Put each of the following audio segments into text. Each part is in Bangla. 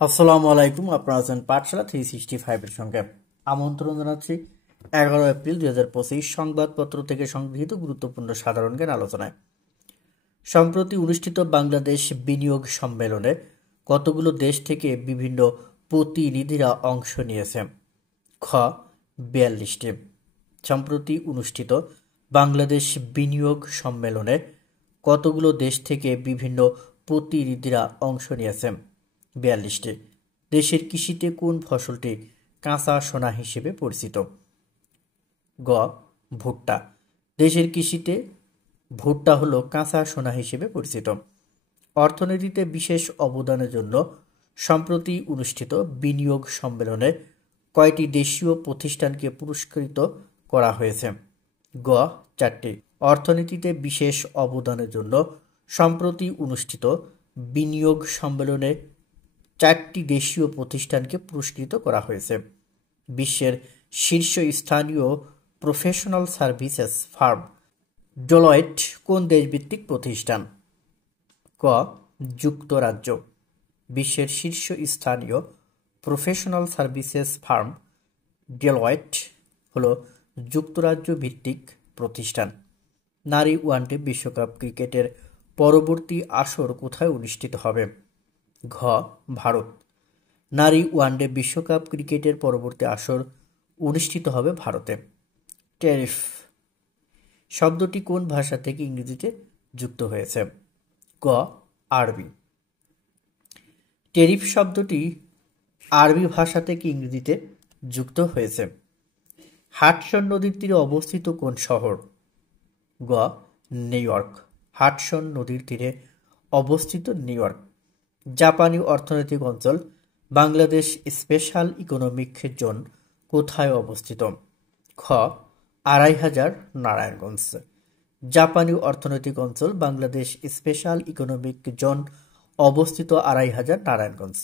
আসসালামু আলাইকুম। আপনারা আছেন পাঠশালা 365 এর সঙ্গে। আমন্ত্রণ জানাচ্ছি 11 এপ্রিল 2025 সংবাদপত্র থেকে সংগৃহীত গুরুত্বপূর্ণ সাধারণ জ্ঞান আলোচনায়। সম্প্রতি অনুষ্ঠিত বাংলাদেশ বিনিয়োগ সম্মেলনে কতগুলো দেশ থেকে বিভিন্ন প্রতিনিধিরা অংশ নিয়েছে? খ 42টি। সম্প্রতি অনুষ্ঠিত বাংলাদেশ বিনিয়োগ সম্মেলনে কতগুলো দেশ থেকে বিভিন্ন প্রতিনিধিরা অংশ নিয়েছে? 42টি। দেশের কৃষিতে কোন ফসলটি কাঁচা সোনা হিসেবে পরিচিত? গ ভুট্টা। দেশের কৃষিতে ভুট্টা হলো কাঁচা সোনা হিসেবে পরিচিত। অর্থনীতিতে বিশেষ অবদানের জন্য সম্প্রতি অনুষ্ঠিত বিনিয়োগ সম্মেলনে কয়টি দেশীয় প্রতিষ্ঠানকে পুরস্কৃত করা হয়েছে? গ 4টি। অর্থনীতিতে বিশেষ অবদানের জন্য সম্প্রতি অনুষ্ঠিত বিনিয়োগ সম্মেলনে 4টি দেশীয় প্রতিষ্ঠানকে পুরস্কৃত করা হয়েছে। বিশ্বের শীর্ষস্থানীয় প্রফেশনাল সার্ভিসেস ফার্ম ডেলয়েট কোন দেশভিত্তিক প্রতিষ্ঠান? ক যুক্তরাজ্য। বিশ্বের শীর্ষস্থানীয় প্রফেশনাল সার্ভিসেস ফার্ম ডেলয়েট হল যুক্তরাজ্য ভিত্তিক প্রতিষ্ঠান। নারী ওয়ানডে বিশ্বকাপ ক্রিকেটের পরবর্তী আসর কোথায় অনুষ্ঠিত হবে? ঘ ভারত। নারী ওয়ানডে বিশ্বকাপ ক্রিকেটের পরবর্তী আসর অনুষ্ঠিত হবে ভারতে। ট্যারিফ শব্দটি কোন ভাষা থেকে ইংরেজিতে যুক্ত হয়েছে? গ আরবি। ট্যারিফ শব্দটি আরবি ভাষা থেকে ইংরেজিতে যুক্ত হয়েছে। হাডসন নদীর তীরে অবস্থিত কোন শহর? গ নিউ ইয়র্ক। হাডসন নদীর তীরে অবস্থিত নিউ ইয়র্ক। জাপানি অর্থনৈতিক অঞ্চল বাংলাদেশ স্পেশাল ইকোনমিক জোন কোথায় অবস্থিত? খ 2500 নারায়ণগঞ্জ। জাপানি অর্থনৈতিক অঞ্চল বাংলাদেশ স্পেশাল ইকোনমিক জোন অবস্থিত 2500 নারায়ণগঞ্জ।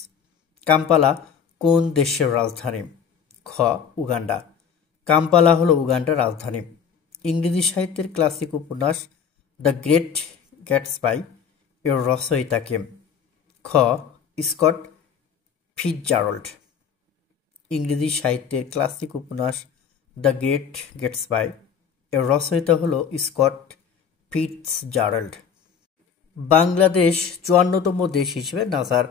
কাম্পালা কোন দেশের রাজধানী? খ উগান্ডা। কাম্পালা হলো উগান্ডার রাজধানী। ইংরেজি সাহিত্যের ক্লাসিক উপন্যাস দ্য গ্রেট গ্যাটসবাই এর রচয়িতা কে? খ স্কট ফিটজারাল্ড। ইংরেজি সাহিত্যের ক্লাসিক উপন্যাস দ্য গ্রেট গ্যাটসবাই এর রচয়িতা হল স্কট ফিটজজারাল্ড। বাংলাদেশ 54তম দেশ হিসেবে নাসার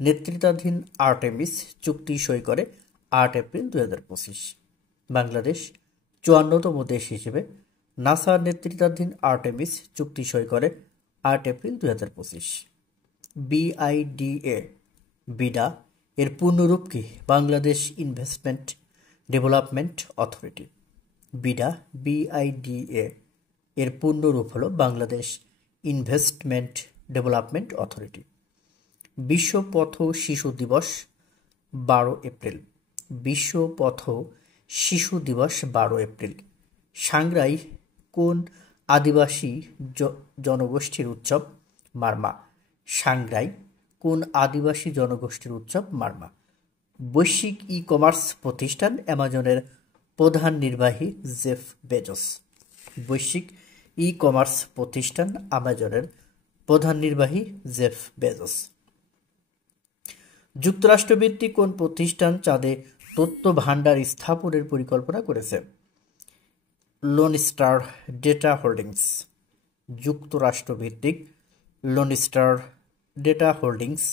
নেতৃত্বাধীন আর্টেমিস চুক্তি সই করে 8 এপ্রিল 2025। বাংলাদেশ 54তম দেশ হিসেবে নাসার নেতৃত্বাধীন আর্টেমিস চুক্তি সই করে 8 এপ্রিল 2025। বিআইডিএ বিডা এর পূর্ণরূপ কি? Bangladesh investment development authority. BIDA BIDA এর পূর্ণরূপ হল বাংলাদেশ ইনভেস্টমেন্ট ডেভেলপমেন্ট অথরিটি। বিশ্ব পথ শিশু দিবস 12 এপ্রিল। বিশ্ব পথ শিশু দিবস 12 এপ্রিল। সাংগ্রাই কোন আদিবাসী জনগোষ্ঠীর উৎসব? মারমা। সাংগ্রাই কোন আদিবাসী জনগোষ্ঠীর উৎসব? মারমা। বৈশ্বিক ই কমার্স প্রতিষ্ঠান অ্যামাজনের প্রধান নির্বাহী জেফ বেজোস। বৈশ্বিক ই কমার্স প্রতিষ্ঠান অ্যামাজনের প্রধান নির্বাহী জেফ বেজোস। যুক্তরাষ্ট্রভিত্তিক কোন প্রতিষ্ঠান চাঁদে তথ্য ভাণ্ডার স্থাপনের পরিকল্পনা করেছে? Lone Star Data Holdings. যুক্তরাষ্ট্রভিত্তিক লোন স্টার ডেটা হোল্ডিংস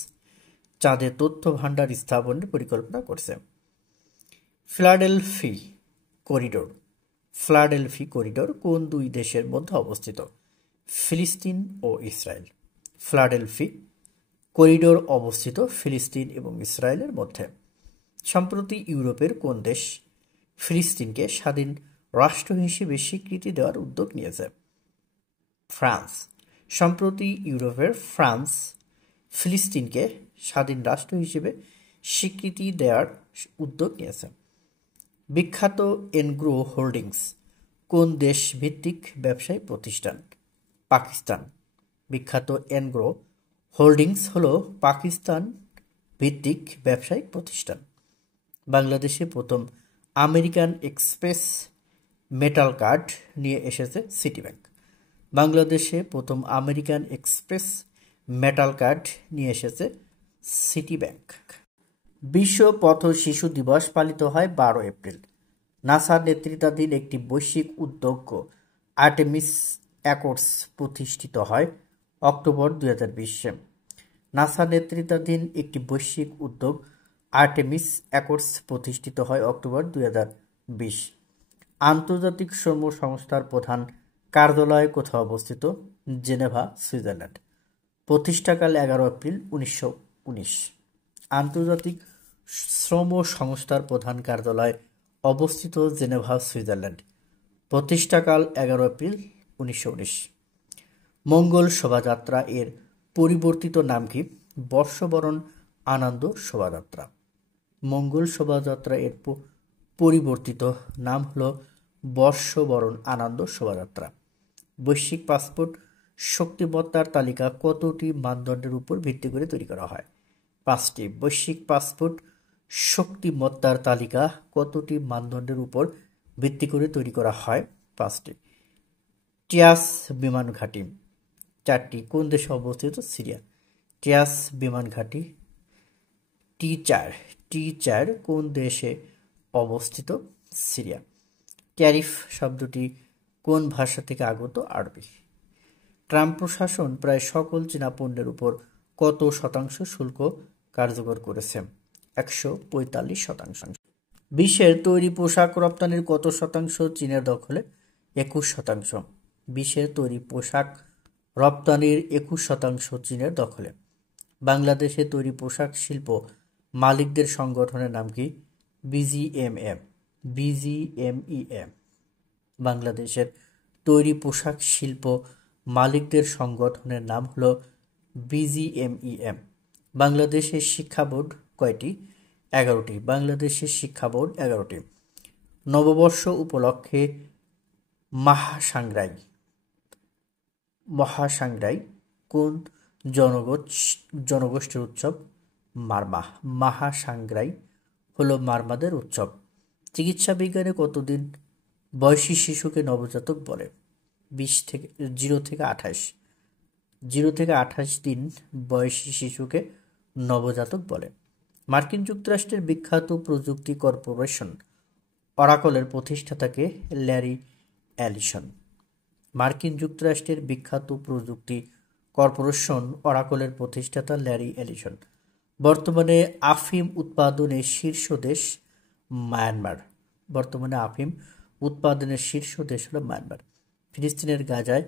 চাঁদে তথ্য ভাণ্ডার স্থাপনের পরিকল্পনা করছে। Philadelphi corridor. ফিলাডেলফি করিডোর কোন দুই দেশের মধ্যে অবস্থিত? ফিলিস্তিন ও ইসরায়েল। ফিলাডেলফি করিডোর অবস্থিত ফিলিস্তিন এবং ইসরায়েলের মধ্যে। সম্প্রতি ইউরোপের কোন দেশ ফিলিস্তিনকে স্বাধীন রাষ্ট্র হিসেবে স্বীকৃতি দেওয়ার উদ্যোগ নিয়েছে? ফ্রান্স। সম্প্রতি ইউরোপের ফ্রান্স ফিলিস্তিনকে স্বাধীন রাষ্ট্র হিসেবে স্বীকৃতি দেওয়ার উদ্যোগ নিয়েছে। বিখ্যাত এনগ্রো হোল্ডিংস কোন দেশ ভিত্তিক ব্যবসায়ী প্রতিষ্ঠান? পাকিস্তান। বিখ্যাত এনগ্রো হোল্ডিংস হল পাকিস্তান ভিত্তিক ব্যবসায়িক প্রতিষ্ঠান। বাংলাদেশে প্রথম আমেরিকান এক্সপ্রেস মেটাল কার্ড নিয়ে এসেছে সিটি ব্যাংক। বাংলাদেশে প্রথম আমেরিকান এক্সপ্রেস মেটাল কার্ড নিয়ে এসেছে সিটি ব্যাংক। বিশ্ব পথ শিশু দিবস পালিত হয় 12 এপ্রিল। নাসার নেতৃত্বাধীন একটি বৈশ্বিক উদ্যোগ আর্টেমিস অ্যাকর্ডস প্রতিষ্ঠিত হয় অক্টোবর 2020-এ। নাসার নেতৃত্বাধীন একটি বৈশ্বিক উদ্যোগ আর্টেমিস অ্যাকর্ডস প্রতিষ্ঠিত হয় অক্টোবর 2020। আন্তর্জাতিক শ্রম সংস্থার প্রধান কার্যালয় কোথায় অবস্থিত? Geneva, Switzerland. প্রতিষ্ঠাকাল 11 এপ্রিল 1919। আন্তর্জাতিক শ্রম সংস্থার প্রধান কার্যালয় অবস্থিত জেনেভা, সুইজারল্যান্ড। প্রতিষ্ঠাকাল 11 এপ্রিল 1919। মঙ্গল শোভাযাত্রা এর পরিবর্তিত নাম কি? বর্ষবরণ আনন্দ শোভাযাত্রা। মঙ্গল শোভাযাত্রা এর পরিবর্তিত নাম হলো বর্ষবরণ আনন্দ শোভাযাত্রা। বৈশ্বিক পাসপোর্ট শক্তিমত্তার তালিকা কতটি মানদণ্ডের উপর ভিত্তি করে তৈরি করা হয়? 5টি। বৈশ্বিক পাসপোর্ট শক্তিমত্তার তালিকা কতটি মানদণ্ডের উপর ভিত্তি করে তৈরি করা হয়? 5টি। টিয়াস বিমান ঘাঁটি 4টি। কোন দেশে অবস্থিত? সিরিয়া। টিয়াস বিমান ঘাঁটি টি4 কোন দেশে অবস্থিত? সিরিয়া। ট্যারিফ শব্দটি কোন ভাষা থেকে আগত? আরবি। ট্রাম্প প্রশাসন প্রায় সকল চীনা পণ্যের উপর কত শতাংশ শুল্ক কার্যকর করেছে? 145%। বিশ্বের তৈরি পোশাক রপ্তানির কত শতাংশ চীনের দখলে? 21%। বিশ্বের তৈরি পোশাক রপ্তানির 21% চীনের দখলে। বাংলাদেশে তৈরি পোশাক শিল্প মালিকদের সংগঠনের নাম কি? বিজিএমইএ। বাংলাদেশের তৈরি পোশাক শিল্প মালিকদের সংগঠনের নাম হলো বিজিএমইএ। বাংলাদেশের শিক্ষা বোর্ড কয়টি? 11টি। বাংলাদেশের শিক্ষা বোর্ড 11টি। নববর্ষ উপলক্ষে মহাসাংগ্রাই কোন জনগোষ্ঠীর উৎসব? মারমা। মহাসাংগ্রাই হলো মারমাদের উৎসব। চিকিৎসা বিজ্ঞানে কতদিন বয়সী শিশুকে নবজাতক বলে? 0 থেকে 28 দিন বয়সী শিশুকে নবজাতক বলে। মার্কিন যুক্তরাষ্ট্রের বিখ্যাত প্রযুক্তি কর্পোরেশন অরাকলের প্রতিষ্ঠাতাকে? Larry Ellison. মার্কিন যুক্তরাষ্ট্রের বিখ্যাত প্রযুক্তি কর্পোরেশন অরাকলের প্রতিষ্ঠাতা ল্যারি এলিসন। বর্তমানে আফিম উৎপাদনে শীর্ষ দেশ? মায়ানমার। বর্তমানে আফিম উৎপাদনের শীর্ষ দেশ হলো মায়ানমার। ফিলিস্তিনের গাজায়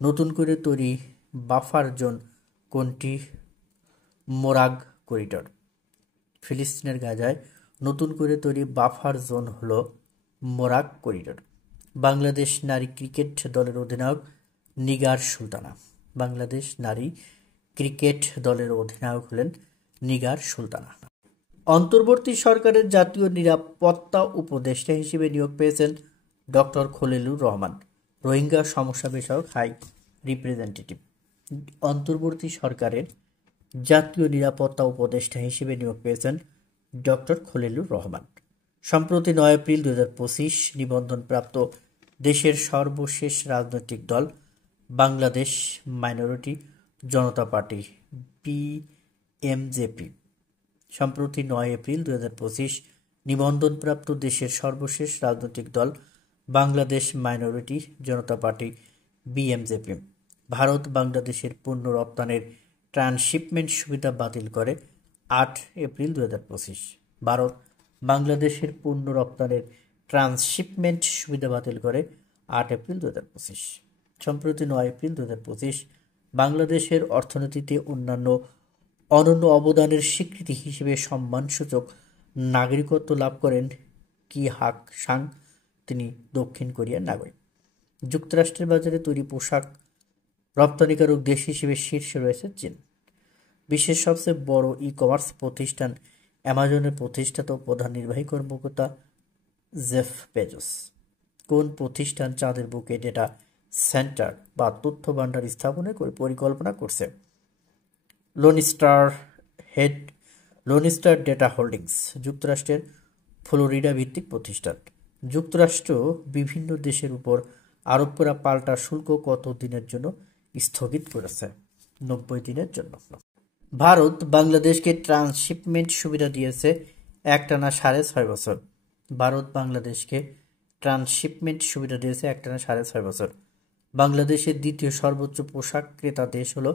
নতুন করে তৈরি বাফার জোন কোনটি? মোরাগ করিডর। ফিলিস্তিনের গাজায় নতুন করে তৈরি বাফার জোন হলো মোরাগ করিডর। বাংলাদেশ নারী ক্রিকেট দলের অধিনায়ক নিগার সুলতানা। বাংলাদেশ নারী ক্রিকেট দলের অধিনায়ক হলেন নিগার সুলতানা। অন্তর্বর্তী সরকারের জাতীয় নিরাপত্তা উপদেষ্টা হিসেবে নিয়োগ পেয়েছেন ডক্টর খলিলুর রহমান, রোহিঙ্গা সমস্যা বিষয়ক হাই রিপ্রেজেন্টেটিভ। অন্তর্বর্তী সরকারের জাতীয় নিরাপত্তা উপদেষ্টা হিসেবে নিয়োগ পেয়েছেন ডক্টর খলিলুর রহমান। সম্প্রতি 9 এপ্রিল 2025 নিবন্ধনপ্রাপ্ত দেশের সর্বশেষ রাজনৈতিক দল বাংলাদেশ মাইনরিটি জনতা পার্টি বিএমজেপি। সম্প্রতি 9 এপ্রিল 2025 নিবন্ধনপ্রাপ্ত দেশের সর্বশেষ রাজনৈতিক দল বাংলাদেশ মাইনরিটি জনতা পার্টি বিএমজেপি ভারত বাংলাদেশের পণ্য রপ্তানির ট্রান্সশিপমেন্ট সুবিধা বাতিল করে 8 এপ্রিল 2025। ভারত বাংলাদেশের পণ্য রপ্তানির ট্রান্সশিপমেন্ট সুবিধা বাতিল করে 8 এপ্রিল 2025। সম্প্রতি 9 এপ্রিল 2025 বাংলাদেশের অর্থনীতিতে অনন্য অবদানের স্বীকৃতি হিসেবে সম্মানসূচক নাগরিকত্ব লাভ করেন কি হাক সাং। তিনি দক্ষিণ কোরিয়ার নাগরিক। যুক্তরাষ্ট্রের বাজারে তৈরি পোশাক রপ্তানিকারক দেশ হিসেবে শীর্ষে রয়েছে চীন। বিশ্বের সবচেয়ে বড় ই-কমার্স প্রতিষ্ঠান অ্যামাজনের প্রতিষ্ঠাতা ও প্রধান নির্বাহী কর্মকর্তা জেফ বেজোস। কোন প্রতিষ্ঠান চাঁদের বুকে ডেটা সেন্টার বা তথ্য ভান্ডার স্থাপনের পরিকল্পনা করছে? লোনস্টার ডেটা হোল্ডিংস যুক্তরাষ্ট্রের ফ্লোরিডা ভিত্তিক প্রতিষ্ঠান। যুক্তরাষ্ট্র বিভিন্ন দেশের উপর আরোপ করা পাল্টা শুল্ক কত দিনের জন্য স্থগিত করেছে? 90 দিনের জন্য। ভারত বাংলাদেশকে ট্রান্সশিপমেন্ট সুবিধা দিয়েছে একটানা 6.5 বছর। ভারত বাংলাদেশকে ট্রান্সশিপমেন্ট সুবিধা দিয়েছে একটানা 6.5 বছর। বাংলাদেশের দ্বিতীয় সর্বোচ্চ পোশাক ক্রেতা দেশ হলো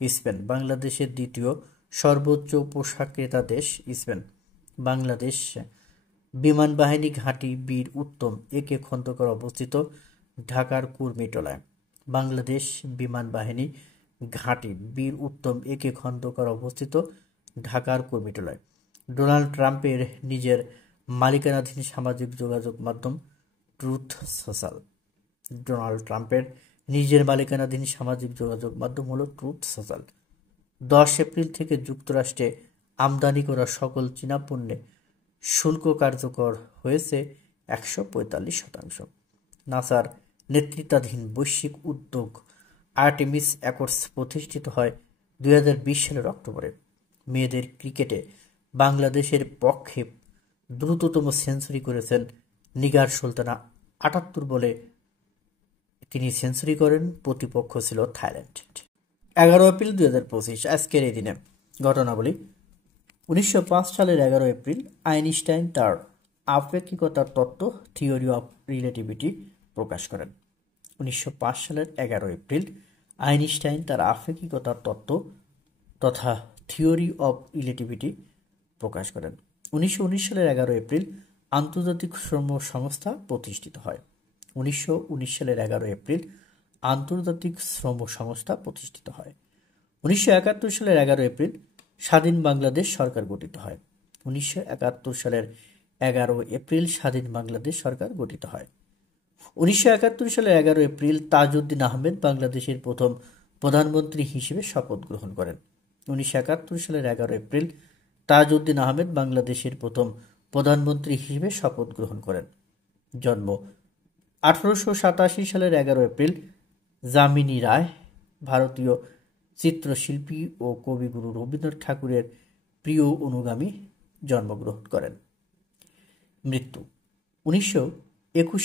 স্পেন। বাংলাদেশের দ্বিতীয় সর্বোচ্চ পোশাক ক্রেতা দেশ স্পেন। বাংলাদেশ বিমান বাহিনী ঘাঁটি বীর উত্তম একে খন্দকার অবস্থিত ঢাকার কুর্মিটোলায়। বাংলাদেশ বিমান বাহিনী ঘাঁটি বীর উত্তম একে খন্দকার অবস্থিত ঢাকার কুর্মিটোলায়। ডোনাল্ড ট্রাম্পের নিজের মালিকানাধীন সামাজিক যোগাযোগ মাধ্যম ট্রুথ সোশ্যাল। ডোনাল্ড ট্রাম্পের নিজের মালিকানাধীন সামাজিক যোগাযোগ মাধ্যম হলো ট্রুথ সোশ্যাল। 10 এপ্রিল থেকে যুক্তরাষ্ট্রে আমদানি করা সকল চীনা পণ্যে শুল্ক কার্যকর হয়েছে 145%। নাসার নেতৃত্বাধীন বৈশ্বিক উদ্যোগ আর্টেমিস অ্যাকর্ডস প্রতিষ্ঠিত হয় 2020 সালের অক্টোবরে। মেয়েদের ক্রিকেটে বাংলাদেশের পক্ষে দ্রুততম সেঞ্চুরি করেছেন নিগার সুলতানা। 78 বলে তিনি সেঞ্চুরি করেন, প্রতিপক্ষ ছিল থাইল্যান্ড। 11 এপ্রিল 2025 আজকের এই দিনে ঘটনাবলী। 1905 সালের 11 এপ্রিল আইনস্টাইন তার আপেক্ষিকতার তত্ত্ব থিওরি অফ রিলেটিভিটি প্রকাশ করেন। 1905 সালের 11 এপ্রিল আইনস্টাইন তার আপেক্ষিকতার তত্ত্ব তথা থিওরি অফ রিলেটিভিটি প্রকাশ করেন। 1919 সালের 11 এপ্রিল আন্তর্জাতিক শ্রম সংস্থা প্রতিষ্ঠিত হয়। 1919 সালের 11 এপ্রিল আন্তর্জাতিক শ্রম সংস্থা প্রতিষ্ঠিত হয়। 1971 সালের 11 এপ্রিল স্বাধীন বাংলাদেশ সরকার গঠিত হয়। 1971 সালের 11 এপ্রিল স্বাধীন বাংলাদেশ সরকার গঠিত হয়। 1971 সালের 11 এপ্রিল তাজউদ্দিন আহমেদ বাংলাদেশের প্রথম প্রধানমন্ত্রী হিসেবে শপথ গ্রহণ করেন। 1971 সালের 11 এপ্রিল তাজউদ্দিন আহমেদ বাংলাদেশের প্রথম প্রধানমন্ত্রী হিসেবে শপথ গ্রহণ করেন। জন্ম 1887 সালের 11 এপ্রিল যামিনী রায় ভারতীয় চিত্রশিল্পী ও কবিগুরু রবীন্দ্রনাথ ঠাকুরের প্রিয় অনুগামী জন্মগ্রহণ করেন। মৃত্যু 2021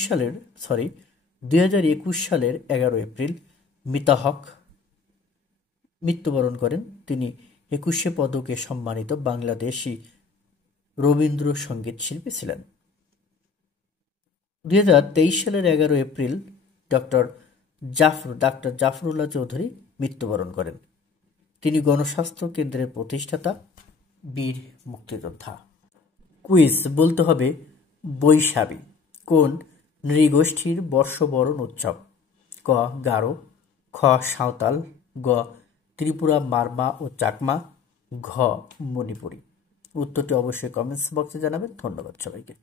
সালের 11 এপ্রিল মিতা হক মৃত্যুবরণ করেন। তিনি 21 পদকে সম্মানিত বাংলাদেশি রবীন্দ্রসঙ্গীত শিল্পী ছিলেন। 2023 সালের 11 এপ্রিল ডাক্তার জাফরুল্লাহ চৌধুরী মৃত্যুবরণ করেন। তিনি গণস্বাস্থ্য কেন্দ্রের প্রতিষ্ঠাতা, বীর মুক্তিযোদ্ধা। কুইজ বলতে হবে বৈশাখী কোন নৃগোষ্ঠীর বর্ষবরণ উৎসব? ক গারো, খ সাঁওতাল, গ ত্রিপুরা, মারমা ও চাকমা, ঘ মণিপুরী। উত্তরটি অবশ্যই কমেন্টস বক্সে জানাবেন। ধন্যবাদ সবাইকে।